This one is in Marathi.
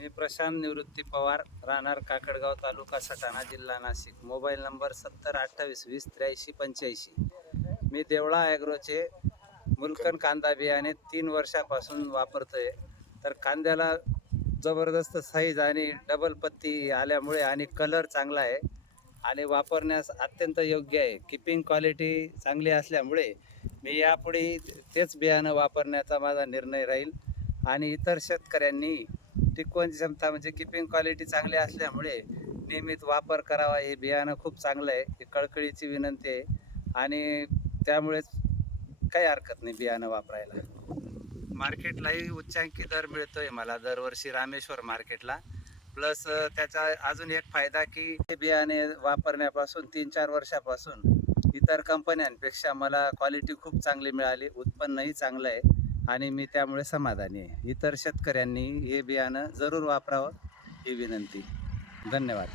मी प्रशांत निवृत्ती पवार राहणार काकडगाव तालुका सटाणा जिल्हा नाशिक. मोबाईल नंबर सत्तर अठ्ठावीस वीस त्र्याऐंशी पंच्याऐंशी. मी देवळा ॲग्रोचे मुलकन कांदा बियाणे तीन वर्षापासून वापरतोय. तर कांद्याला जबरदस्त साईज आणि डबल पत्ती आल्यामुळे आणि कलर चांगला आहे. आणि वापरण्यास अत्यंत योग्य आहे. किपिंग क्वालिटी चांगली असल्यामुळे मी यापुढे तेच बियाणं वापरण्याचा माझा निर्णय राहील. आणि इतर शेतकऱ्यांनी टिकवण क्षमता म्हणजे किपिंग क्वालिटी चांगली असल्यामुळे नियमित वापर करावा हे बियाणं खूप चांगलं आहे. ही कळकळीची विनंती आहे. आणि त्यामुळेच काही हरकत नाही बियाणं वापरायला. मार्केटलाही उच्चांकी दर मिळतोय मला दरवर्षी रामेश्वर मार्केटला. प्लस त्याचा अजून एक फायदा की हे बियाणे वापरण्यापासून तीन चार वर्षापासून इतर कंपन्यांपेक्षा मला क्वालिटी खूप चांगली मिळाली. उत्पन्नही चांगलं आहे. आणि मी त्यामुळे समाधानी आहे. इतर शेतकऱ्यांनी हे बियाणं जरूर वापरावं ही विनंती. धन्यवाद.